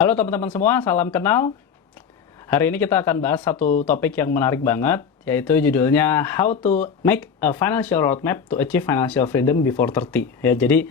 Halo teman-teman semua, salam kenal. Hari ini kita akan bahas satu topik yang menarik banget, yaitu judulnya How to Make a Financial Roadmap to Achieve Financial Freedom Before 30. Ya, jadi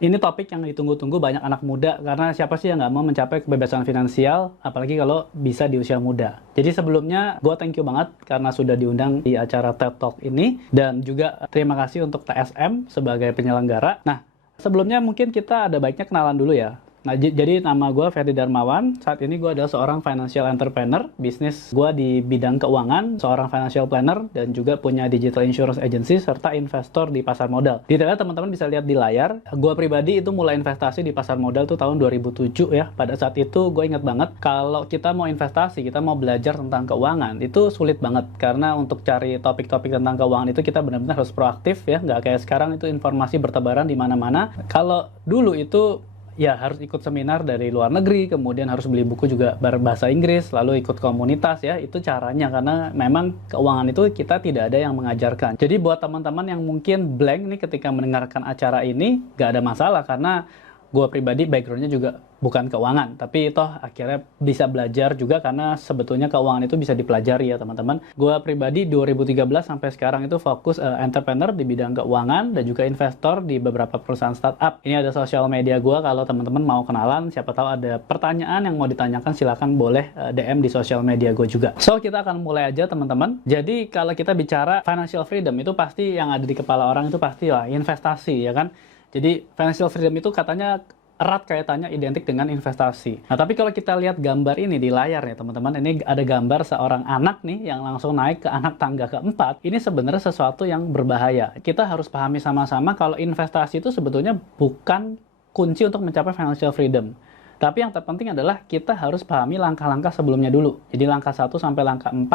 ini topik yang ditunggu-tunggu banyak anak muda, karena siapa sih yang nggak mau mencapai kebebasan finansial, apalagi kalau bisa di usia muda. Jadi sebelumnya, gue thank you banget karena sudah diundang di acara TED Talk ini, dan juga terima kasih untuk TSM sebagai penyelenggara. Nah, sebelumnya mungkin kita ada baiknya kenalan dulu ya. Nah, jadi nama gue Ferdi Darmawan. Saat ini gue adalah seorang financial entrepreneur. Bisnis gue di bidang keuangan, seorang financial planner, dan juga punya digital insurance agency, serta investor di pasar modal. Detailnya teman-teman bisa lihat di layar. Gue pribadi itu mulai investasi di pasar modal tuh tahun 2007 ya. Pada saat itu gue ingat banget, kalau kita mau investasi, kita mau belajar tentang keuangan, itu sulit banget. Karena untuk cari topik-topik tentang keuangan itu kita benar-benar harus proaktif ya. Nggak kayak sekarang itu informasi bertebaran di mana-mana. Kalau dulu itu ya harus ikut seminar dari luar negeri, kemudian harus beli buku juga berbahasa Inggris, lalu ikut komunitas ya, itu caranya karena memang keuangan itu kita tidak ada yang mengajarkan. Jadi buat teman-teman yang mungkin blank nih ketika mendengarkan acara ini, gak ada masalah karena gue pribadi backgroundnya juga bukan keuangan, tapi toh akhirnya bisa belajar juga karena sebetulnya keuangan itu bisa dipelajari ya teman-teman. Gue pribadi 2013 sampai sekarang itu fokus entrepreneur di bidang keuangan dan juga investor di beberapa perusahaan startup. Ini ada sosial media gue, kalau teman-teman mau kenalan, siapa tahu ada pertanyaan yang mau ditanyakan, silakan boleh DM di sosial media gue juga. So kita akan mulai aja teman-teman. Jadi kalau kita bicara financial freedom itu pasti yang ada di kepala orang itu pasti lah investasi ya kan. Jadi financial freedom itu katanya erat kaitannya identik dengan investasi. Nah, tapi kalau kita lihat gambar ini di layar ya teman-teman, ini ada gambar seorang anak nih yang langsung naik ke anak tangga keempat. Ini sebenarnya sesuatu yang berbahaya. Kita harus pahami sama-sama kalau investasi itu sebetulnya bukan kunci untuk mencapai financial freedom. Tapi yang terpenting adalah kita harus pahami langkah-langkah sebelumnya dulu. Jadi langkah 1 sampai langkah 4,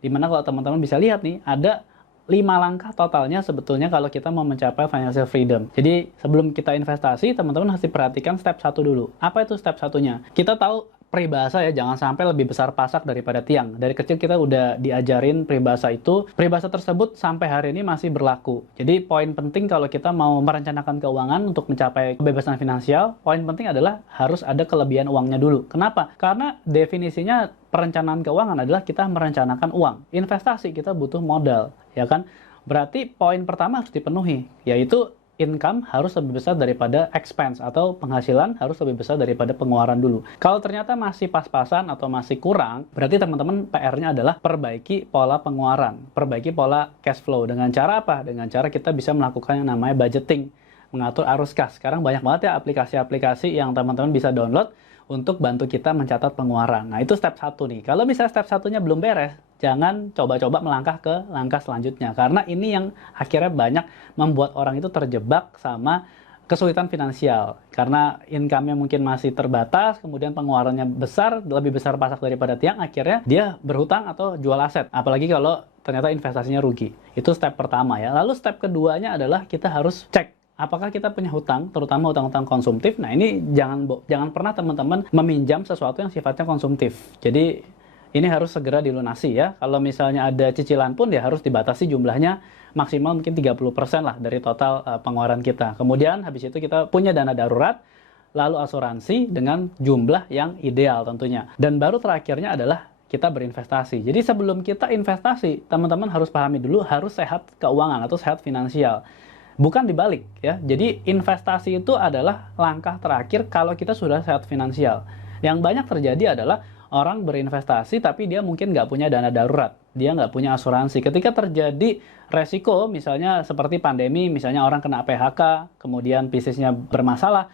dimana kalau teman-teman bisa lihat nih, ada 5 langkah totalnya sebetulnya kalau kita mau mencapai financial freedom. Jadi sebelum kita investasi, teman-teman harus diperhatikan step 1 dulu. Apa itu step 1-nya? Kita tahu peribahasa ya, jangan sampai lebih besar pasak daripada tiang. Dari kecil kita udah diajarin peribahasa itu. Peribahasa tersebut sampai hari ini masih berlaku. Jadi poin penting kalau kita mau merencanakan keuangan untuk mencapai kebebasan finansial, poin penting adalah harus ada kelebihan uangnya dulu. Kenapa? Karena definisinya perencanaan keuangan adalah kita merencanakan uang. Investasi kita butuh modal, ya kan? Berarti poin pertama harus dipenuhi, yaitu income harus lebih besar daripada expense, atau penghasilan harus lebih besar daripada pengeluaran dulu. Kalau ternyata masih pas-pasan atau masih kurang, berarti teman-teman PR-nya adalah perbaiki pola pengeluaran, perbaiki pola cash flow. Dengan cara apa? Dengan cara kita bisa melakukan yang namanya budgeting, mengatur arus kas. Sekarang banyak banget ya aplikasi-aplikasi yang teman-teman bisa download untuk bantu kita mencatat pengeluaran. Nah, itu step 1 nih. Kalau misalnya step 1-nya belum beres, jangan coba-coba melangkah ke langkah selanjutnya. Karena ini yang akhirnya banyak membuat orang itu terjebak sama kesulitan finansial. Karena income-nya mungkin masih terbatas, kemudian pengeluarannya besar, lebih besar pasak daripada tiang, akhirnya dia berhutang atau jual aset. Apalagi kalau ternyata investasinya rugi. Itu step pertama ya. Lalu step keduanya adalah kita harus cek apakah kita punya hutang, terutama hutang-hutang konsumtif. Nah, ini jangan pernah teman-teman meminjam sesuatu yang sifatnya konsumtif. Jadi ini harus segera dilunasi ya. Kalau misalnya ada cicilan pun ya harus dibatasi jumlahnya, maksimal mungkin 30% lah dari total pengeluaran kita. Kemudian habis itu kita punya dana darurat, lalu asuransi dengan jumlah yang ideal tentunya. Dan baru terakhirnya adalah kita berinvestasi. Jadi sebelum kita investasi, teman-teman harus pahami dulu harus sehat keuangan atau sehat finansial. Bukan dibalik ya. Jadi investasi itu adalah langkah terakhir kalau kita sudah sehat finansial. Yang banyak terjadi adalah orang berinvestasi tapi dia mungkin nggak punya dana darurat. Dia nggak punya asuransi. Ketika terjadi resiko misalnya seperti pandemi, misalnya orang kena PHK, kemudian bisnisnya bermasalah,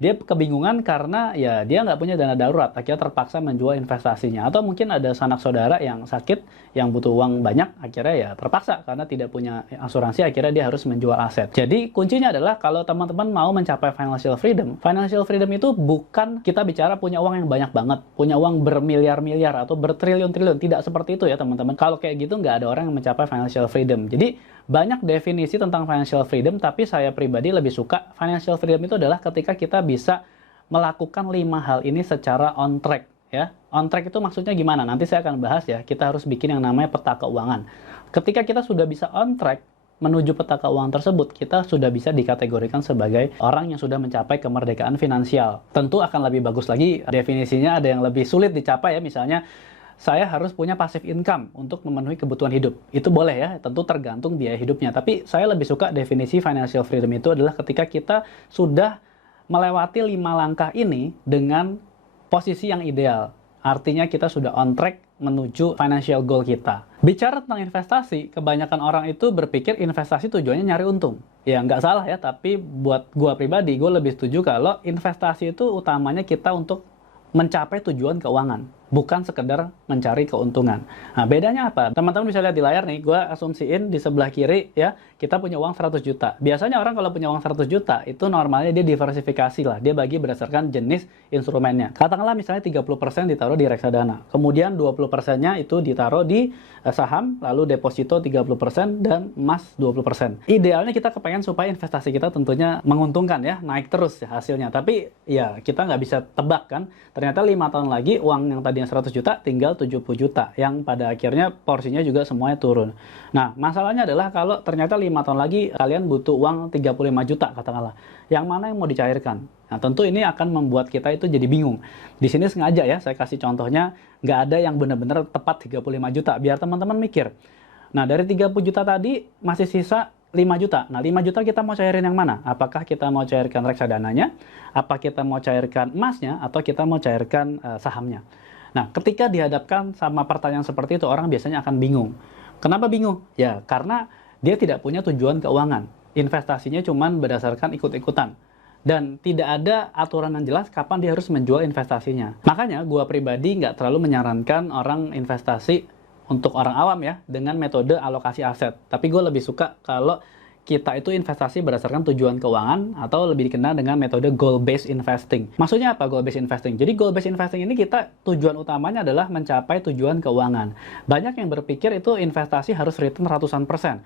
dia kebingungan karena ya dia nggak punya dana darurat, akhirnya terpaksa menjual investasinya. Atau mungkin ada sanak saudara yang sakit, yang butuh uang banyak, akhirnya ya terpaksa karena tidak punya asuransi, akhirnya dia harus menjual aset. Jadi kuncinya adalah kalau teman-teman mau mencapai financial freedom itu bukan kita bicara punya uang yang banyak banget, punya uang bermiliar-miliar atau bertriliun-triliun, tidak seperti itu ya teman-teman. Kalau kayak gitu nggak ada orang yang mencapai financial freedom. Jadi banyak definisi tentang financial freedom, tapi saya pribadi lebih suka financial freedom itu adalah ketika kita bisa melakukan 5 hal ini secara on track ya. On track itu maksudnya gimana? Nanti saya akan bahas ya. Kita harus bikin yang namanya peta keuangan. Ketika kita sudah bisa on track, menuju peta keuangan tersebut, kita sudah bisa dikategorikan sebagai orang yang sudah mencapai kemerdekaan finansial. Tentu akan lebih bagus lagi definisinya, ada yang lebih sulit dicapai ya, misalnya saya harus punya passive income untuk memenuhi kebutuhan hidup. Itu boleh ya, tentu tergantung biaya hidupnya. Tapi saya lebih suka definisi financial freedom itu adalah ketika kita sudah melewati 5 langkah ini dengan posisi yang ideal. Artinya kita sudah on track menuju financial goal kita. Bicara tentang investasi, kebanyakan orang itu berpikir investasi tujuannya nyari untung. Ya nggak salah ya, tapi buat gua pribadi, gue lebih setuju kalau investasi itu utamanya kita untuk mencapai tujuan keuangan, bukan sekedar mencari keuntungan. Nah, bedanya apa? Teman-teman bisa lihat di layar nih, gue asumsiin di sebelah kiri ya, kita punya uang 100 juta. Biasanya orang kalau punya uang 100 juta, itu normalnya dia diversifikasi lah. Dia bagi berdasarkan jenis instrumennya. Katakanlah misalnya 30% ditaruh di reksadana. Kemudian 20%-nya itu ditaruh di saham, lalu deposito 30% dan emas 20%. Idealnya kita kepengen supaya investasi kita tentunya menguntungkan ya, naik terus ya hasilnya. Tapi ya kita nggak bisa tebak kan, ternyata 5 tahun lagi uang yang tadinya 100 juta tinggal 70 juta, yang pada akhirnya porsinya juga semuanya turun. Nah, masalahnya adalah kalau ternyata 5 tahun lagi kalian butuh uang 35 juta katakanlah, yang mana yang mau dicairkan? Nah, tentu ini akan membuat kita itu jadi bingung. Di sini sengaja ya, saya kasih contohnya, nggak ada yang benar-benar tepat 35 juta, biar teman-teman mikir. Nah, dari 30 juta tadi masih sisa 5 juta. Nah, 5 juta kita mau cairin yang mana? Apakah kita mau cairkan reksadananya? Apa kita mau cairkan emasnya? Atau kita mau cairkan sahamnya? Nah, ketika dihadapkan sama pertanyaan seperti itu, orang biasanya akan bingung. Kenapa bingung? Ya, karena dia tidak punya tujuan keuangan. Investasinya cuma berdasarkan ikut-ikutan. Dan tidak ada aturan yang jelas kapan dia harus menjual investasinya. Makanya, gua pribadi nggak terlalu menyarankan orang investasi untuk orang awam ya, dengan metode alokasi aset. Tapi gue lebih suka kalau kita itu investasi berdasarkan tujuan keuangan atau lebih dikenal dengan metode goal-based investing. Maksudnya apa goal-based investing? Jadi goal-based investing ini kita tujuan utamanya adalah mencapai tujuan keuangan. Banyak yang berpikir itu investasi harus return ratusan %.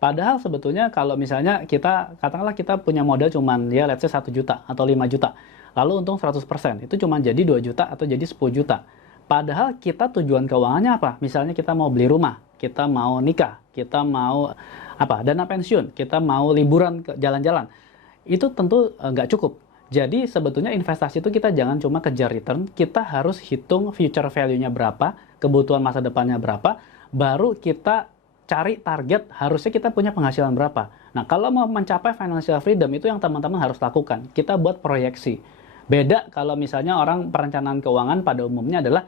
Padahal sebetulnya kalau misalnya kita, katakanlah kita punya modal cuman ya let's say 1 juta atau 5 juta. Lalu untung 100%, itu cuma jadi 2 juta atau jadi 10 juta. Padahal kita tujuan keuangannya apa? Misalnya kita mau beli rumah, kita mau nikah, kita mau dana pensiun, kita mau liburan ke jalan-jalan. Itu tentu nggak cukup. Jadi sebetulnya investasi itu kita jangan cuma kejar return, kita harus hitung future value-nya berapa, kebutuhan masa depannya berapa, baru kita cari target harusnya kita punya penghasilan berapa. Nah, kalau mau mencapai financial freedom itu yang teman-teman harus lakukan. Kita buat proyeksi. Beda kalau misalnya orang perencanaan keuangan pada umumnya adalah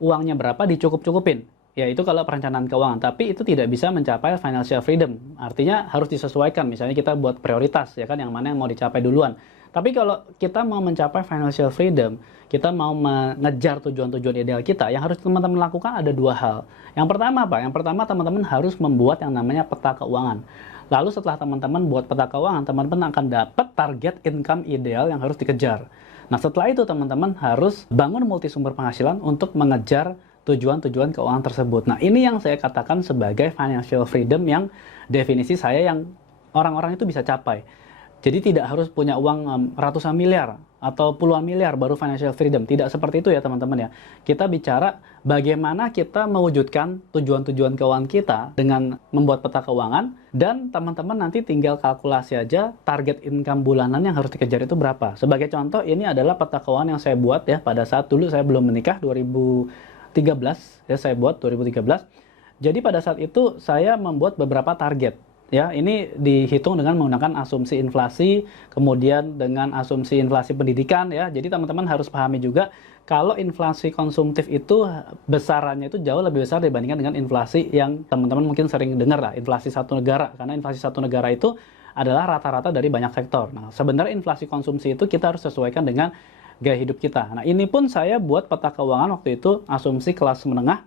uangnya berapa dicukup-cukupin. Ya itu kalau perencanaan keuangan, tapi itu tidak bisa mencapai financial freedom. Artinya harus disesuaikan, misalnya kita buat prioritas, ya kan, yang mana yang mau dicapai duluan. Tapi kalau kita mau mencapai financial freedom, kita mau mengejar tujuan-tujuan ideal kita, yang harus teman-teman lakukan ada 2 hal. Yang pertama apa? Yang pertama teman-teman harus membuat yang namanya peta keuangan. Lalu setelah teman-teman buat peta keuangan, teman-teman akan dapat target income ideal yang harus dikejar. Nah, setelah itu teman-teman harus bangun multisumber penghasilan untuk mengejar tujuan-tujuan keuangan tersebut. Nah, ini yang saya katakan sebagai financial freedom yang definisi saya yang orang-orang itu bisa capai. Jadi tidak harus punya uang ratusan miliar atau puluhan miliar baru financial freedom. Tidak seperti itu ya teman-teman ya. Kita bicara bagaimana kita mewujudkan tujuan-tujuan keuangan kita dengan membuat peta keuangan, dan teman-teman nanti tinggal kalkulasi aja target income bulanan yang harus dikejar itu berapa. Sebagai contoh, ini adalah peta keuangan yang saya buat ya pada saat dulu saya belum menikah, 2013 ya, saya buat 2013. Jadi pada saat itu saya membuat beberapa target. Ya, ini dihitung dengan menggunakan asumsi inflasi, kemudian dengan asumsi inflasi pendidikan ya. Jadi teman-teman harus pahami juga kalau inflasi konsumtif itu besarannya itu jauh lebih besar dibandingkan dengan inflasi yang teman-teman mungkin sering dengar lah, inflasi satu negara. Karena inflasi satu negara itu adalah rata-rata dari banyak sektor. Nah, sebenarnya inflasi konsumsi itu kita harus sesuaikan dengan gaya hidup kita. Nah, ini pun saya buat peta keuangan waktu itu asumsi kelas menengah.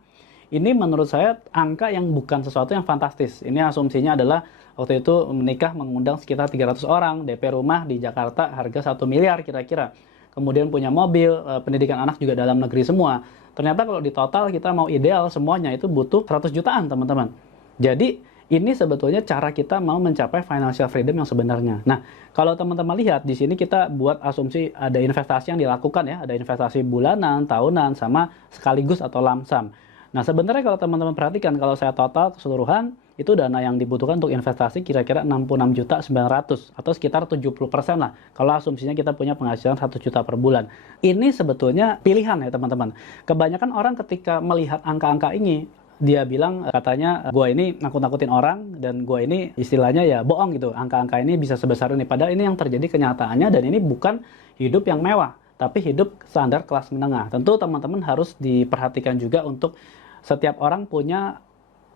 Ini menurut saya angka yang bukan sesuatu yang fantastis. Ini asumsinya adalah waktu itu menikah mengundang sekitar 300 orang, DP rumah di Jakarta harga 1 miliar kira-kira. Kemudian punya mobil, pendidikan anak juga dalam negeri semua. Ternyata kalau di total kita mau ideal semuanya itu butuh 100 jutaan teman-teman. Jadi ini sebetulnya cara kita mau mencapai financial freedom yang sebenarnya. Nah, kalau teman-teman lihat di sini kita buat asumsi ada investasi yang dilakukan ya, ada investasi bulanan, tahunan, sama sekaligus atau lump sum. Nah, sebenarnya kalau teman-teman perhatikan, kalau saya total keseluruhan, itu dana yang dibutuhkan untuk investasi kira-kira 66.900.000 atau sekitar 70% lah. Kalau asumsinya kita punya penghasilan 1 juta per bulan. Ini sebetulnya pilihan ya teman-teman. Kebanyakan orang ketika melihat angka-angka ini, dia bilang katanya gua ini nakut-nakutin orang dan gua ini istilahnya ya bohong gitu. Angka-angka ini bisa sebesar ini. Padahal ini yang terjadi kenyataannya dan ini bukan hidup yang mewah, tapi hidup standar kelas menengah. Tentu teman-teman harus diperhatikan juga untuk setiap orang punya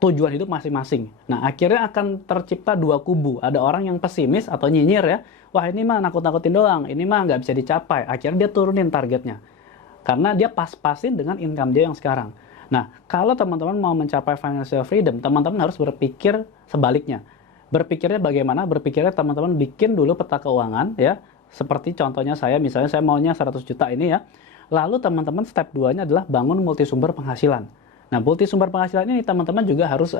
tujuan hidup masing-masing. Nah, akhirnya akan tercipta dua kubu. Ada orang yang pesimis atau nyinyir ya. Wah, ini mah nakut-nakutin doang. Ini mah nggak bisa dicapai. Akhirnya dia turunin targetnya. Karena dia pas-pasin dengan income dia yang sekarang. Nah, kalau teman-teman mau mencapai financial freedom, teman-teman harus berpikir sebaliknya. Berpikirnya bagaimana? Berpikirnya teman-teman bikin dulu peta keuangan ya. Seperti contohnya saya, misalnya saya maunya 100 juta ini ya. Lalu teman-teman step 2-nya adalah bangun multisumber penghasilan. Nah, multisumber penghasilan ini teman-teman juga harus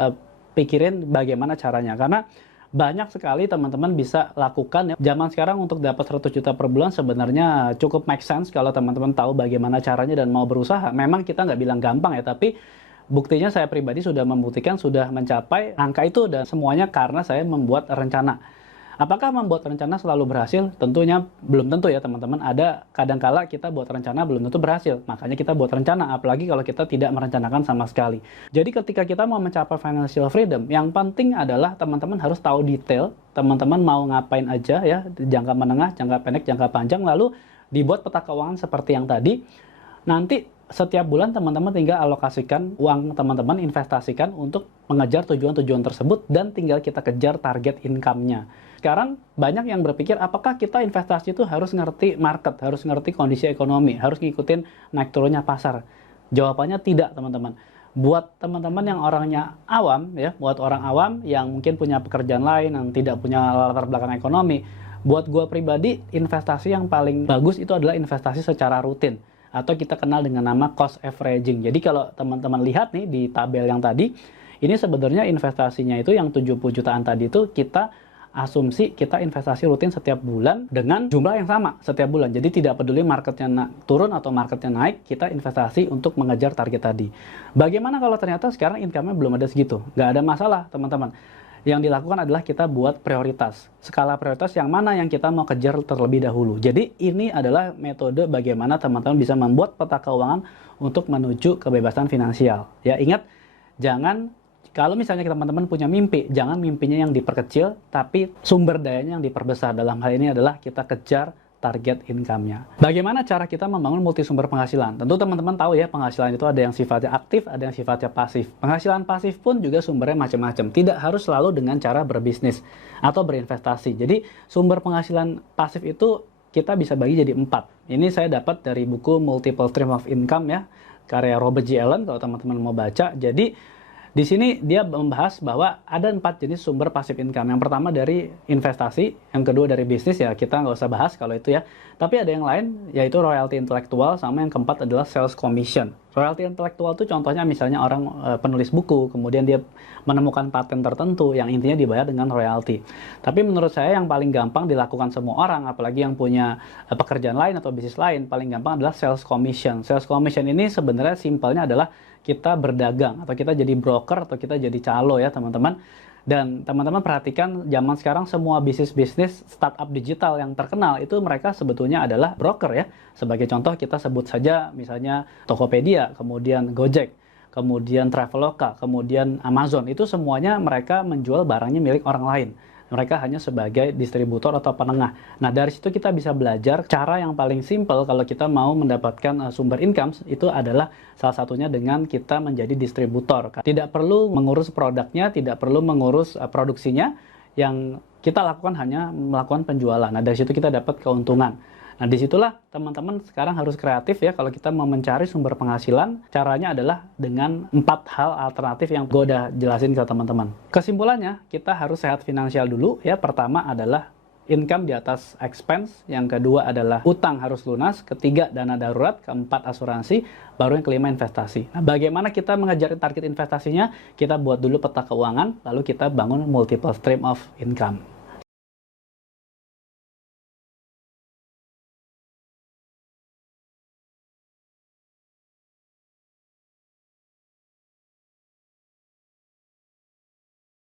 pikirin bagaimana caranya. Karena banyak sekali teman-teman bisa lakukan ya. Zaman sekarang untuk dapat 100 juta per bulan sebenarnya cukup make sense kalau teman-teman tahu bagaimana caranya dan mau berusaha. Memang kita nggak bilang gampang ya, tapi buktinya saya pribadi sudah membuktikan, sudah mencapai angka itu dan semuanya karena saya membuat rencana. Apakah membuat rencana selalu berhasil? Tentunya belum tentu ya teman-teman. Ada kadangkala kita buat rencana belum tentu berhasil. Makanya kita buat rencana, apalagi kalau kita tidak merencanakan sama sekali. Jadi ketika kita mau mencapai financial freedom, yang penting adalah teman-teman harus tahu detail, teman-teman mau ngapain aja ya, jangka menengah, jangka pendek, jangka panjang, lalu dibuat peta keuangan seperti yang tadi. Nanti setiap bulan teman-teman tinggal alokasikan uang teman-teman, investasikan untuk mengejar tujuan-tujuan tersebut dan tinggal kita kejar target income-nya. Sekarang banyak yang berpikir apakah kita investasi itu harus ngerti market, harus ngerti kondisi ekonomi, harus ngikutin naik turunnya pasar. Jawabannya tidak teman-teman. Buat teman-teman yang orangnya awam ya, buat orang awam yang mungkin punya pekerjaan lain, yang tidak punya latar belakang ekonomi, buat gua pribadi investasi yang paling bagus itu adalah investasi secara rutin. Atau kita kenal dengan nama cost averaging. Jadi kalau teman-teman lihat nih di tabel yang tadi, ini sebenarnya investasinya itu yang 70 jutaan tadi itu kita asumsi kita investasi rutin setiap bulan dengan jumlah yang sama setiap bulan. Jadi tidak peduli marketnya turun atau marketnya naik, kita investasi untuk mengejar target tadi. Bagaimana kalau ternyata sekarang income-nya belum ada segitu? Nggak ada masalah teman-teman. Yang dilakukan adalah kita buat prioritas. Skala prioritas yang mana yang kita mau kejar terlebih dahulu. Jadi ini adalah metode bagaimana teman-teman bisa membuat peta keuangan untuk menuju kebebasan finansial. Ya, ingat, jangan kalau misalnya teman-teman punya mimpi, jangan mimpinya yang diperkecil, tapi sumber dayanya yang diperbesar. Dalam hal ini adalah kita kejar target income-nya. Bagaimana cara kita membangun multisumber penghasilan? Tentu teman-teman tahu ya, penghasilan itu ada yang sifatnya aktif, ada yang sifatnya pasif. Penghasilan pasif pun juga sumbernya macam-macam. Tidak harus selalu dengan cara berbisnis atau berinvestasi. Jadi sumber penghasilan pasif itu kita bisa bagi jadi 4. Ini saya dapat dari buku Multiple Stream of Income ya, karya Robert G. Allen kalau teman-teman mau baca. Jadi di sini dia membahas bahwa ada 4 jenis sumber passive income. Yang pertama dari investasi, yang kedua dari bisnis ya kita nggak usah bahas kalau itu ya. Tapi ada yang lain yaitu royalti intelektual, sama yang keempat adalah sales commission. Royalti intelektual itu contohnya misalnya orang penulis buku, kemudian dia menemukan paten tertentu yang intinya dibayar dengan royalti. Tapi menurut saya yang paling gampang dilakukan semua orang, apalagi yang punya pekerjaan lain atau bisnis lain, paling gampang adalah sales commission. Sales commission ini sebenarnya simpelnya adalah kita berdagang atau kita jadi broker atau kita jadi calo ya teman-teman. Dan teman-teman perhatikan zaman sekarang semua bisnis-bisnis startup digital yang terkenal itu mereka sebetulnya adalah broker ya. Sebagai contoh kita sebut saja misalnya Tokopedia, kemudian Gojek, kemudian Traveloka, kemudian Amazon. Itu semuanya mereka menjual barangnya milik orang lain. Mereka hanya sebagai distributor atau penengah. Nah, dari situ kita bisa belajar cara yang paling simple kalau kita mau mendapatkan sumber income, itu adalah salah satunya dengan kita menjadi distributor. Tidak perlu mengurus produknya, tidak perlu mengurus produksinya, yang kita lakukan hanya melakukan penjualan. Nah, dari situ kita dapat keuntungan. Nah, disitulah teman-teman sekarang harus kreatif ya kalau kita mau mencari sumber penghasilan. Caranya adalah dengan 4 hal alternatif yang gue udah jelasin ke teman-teman. Kesimpulannya, kita harus sehat finansial dulu ya. Pertama adalah income di atas expense. Yang kedua adalah utang harus lunas. Ketiga, dana darurat. Keempat, asuransi. Baru yang kelima, investasi. Nah, bagaimana kita mengejar target investasinya? Kita buat dulu peta keuangan, lalu kita bangun multiple stream of income.